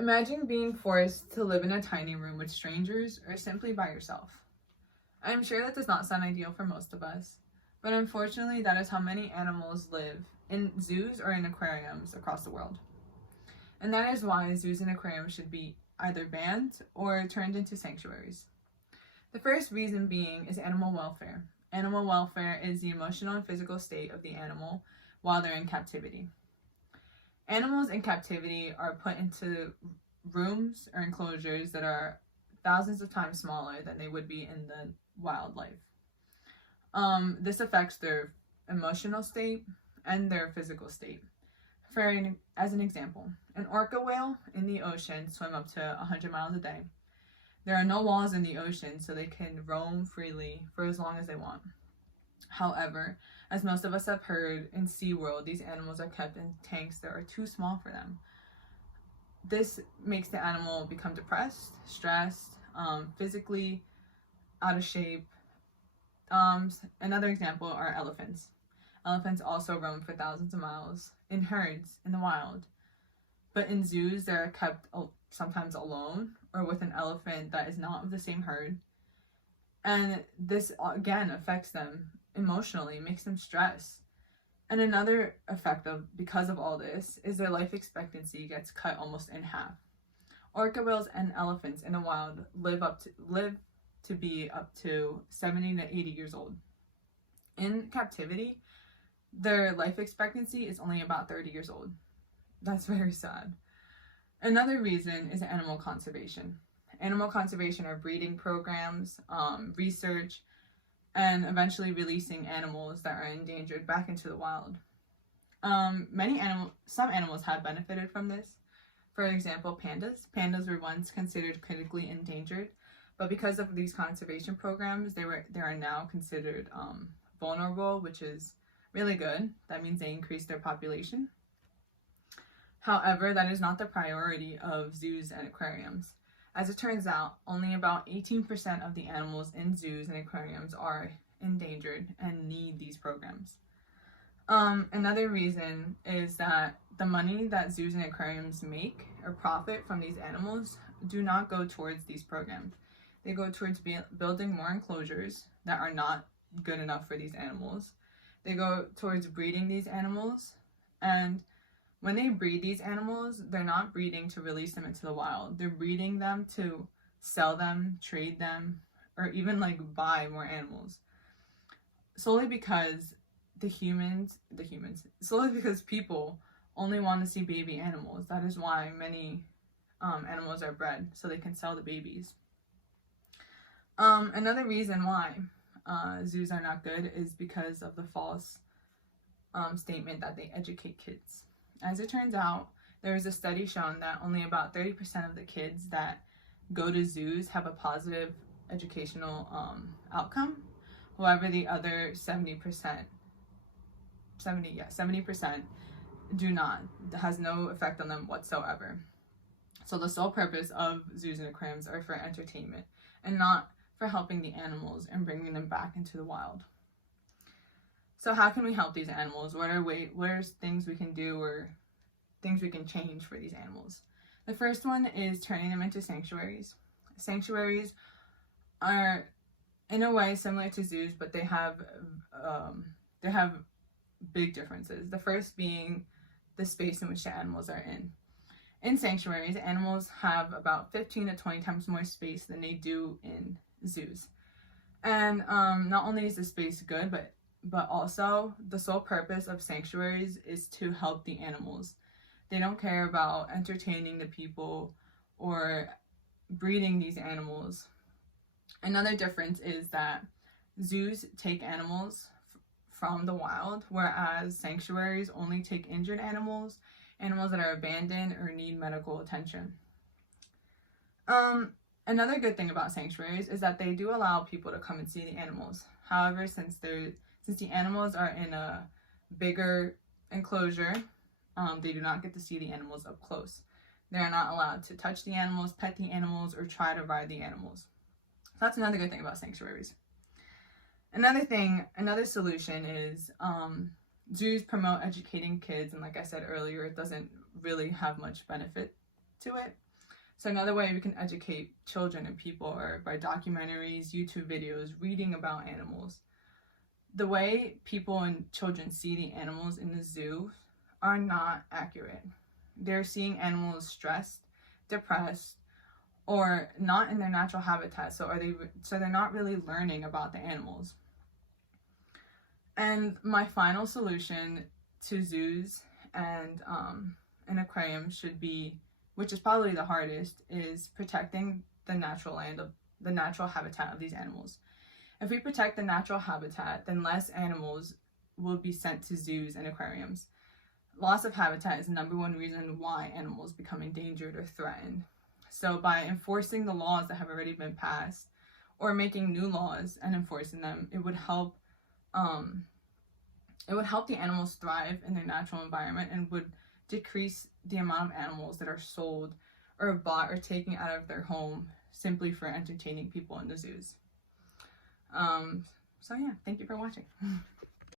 Imagine being forced to live in a tiny room with strangers or simply by yourself. I am sure that does not sound ideal for most of us, but unfortunately, that is how many animals live in zoos or in aquariums across the world. And that is why zoos and aquariums should be either banned or turned into sanctuaries. The first reason being is animal welfare. Animal welfare is the emotional and physical state of the animal while they're in captivity. Animals in captivity are put into rooms or enclosures that are thousands of times smaller than they would be in the wildlife. This affects their emotional state and their physical state. As an example, an orca whale in the ocean swim up to 100 miles a day. There are no walls in the ocean, so they can roam freely for as long as they want. However, as most of us have heard, in SeaWorld, these animals are kept in tanks that are too small for them. This makes the animal become depressed, stressed, physically out of shape. Another example are elephants. Elephants also roam for thousands of miles in herds in the wild. But in zoos, they're kept sometimes alone or with an elephant that is not of the same herd. And this, again, affects them emotionally, makes them stress. And another effect because of all this is their life expectancy gets cut almost in half. Orca whales and elephants in the wild live to be up to 70 to 80 years old. In captivity, their life expectancy is only about 30 years old. That's very sad. Another reason is animal conservation. Animal conservation are breeding programs, research, and eventually releasing animals that are endangered back into the wild. Some animals have benefited from this. For example, pandas. Pandas were once considered critically endangered, but because of these conservation programs, they are now considered vulnerable, which is really good. That means they increase their population. However, that is not the priority of zoos and aquariums. As it turns out, only about 18% of the animals in zoos and aquariums are endangered and need these programs. Another reason is that the money that zoos and aquariums make or profit from these animals do not go towards these programs. They go towards building more enclosures that are not good enough for these animals. They go towards breeding these animals, and when they breed these animals, they're not breeding to release them into the wild. They're breeding them to sell them, trade them, or even buy more animals. Solely because people only want to see baby animals. That is why many animals are bred, so they can sell the babies. Another reason why zoos are not good is because of the false statement that they educate kids. As it turns out, there is a study shown that only about 30% of the kids that go to zoos have a positive educational outcome. However, the other 70% do not. It has no effect on them whatsoever. So the sole purpose of zoos and aquariums are for entertainment and not for helping the animals and bringing them back into the wild. So how can we help these animals? What are things we can do or things we can change for these animals? The first one is turning them into sanctuaries. Sanctuaries are in a way similar to zoos, but they have big differences. The first being the space in which the animals are in. In sanctuaries, animals have about 15 to 20 times more space than they do in zoos. And not only is the space good, but also the sole purpose of sanctuaries is to help the animals. They don't care about entertaining the people or breeding these animals. Another difference is that zoos take animals from the wild, whereas sanctuaries only take injured animals that are abandoned or need medical attention. Another good thing about sanctuaries is that they do allow people to come and see the animals. However, since the animals are in a bigger enclosure, they do not get to see the animals up close. They are not allowed to touch the animals, pet the animals, or try to ride the animals. So that's another good thing about sanctuaries. Another solution is zoos promote educating kids, and like I said earlier, it doesn't really have much benefit to it. So another way we can educate children and people are by documentaries, YouTube videos, reading about animals. The way people and children see the animals in the zoo are not accurate. They're seeing animals stressed, depressed, or not in their natural habitat. So they're not really learning about the animals. And my final solution to zoos and an aquarium should be, which is probably the hardest, is protecting the natural habitat of these animals. If we protect the natural habitat, then less animals will be sent to zoos and aquariums. Loss of habitat is the number one reason why animals become endangered or threatened. So by enforcing the laws that have already been passed, or making new laws and enforcing them, it would help the animals thrive in their natural environment and would decrease the amount of animals that are sold or bought or taken out of their home simply for entertaining people in the zoos. So yeah, thank you for watching.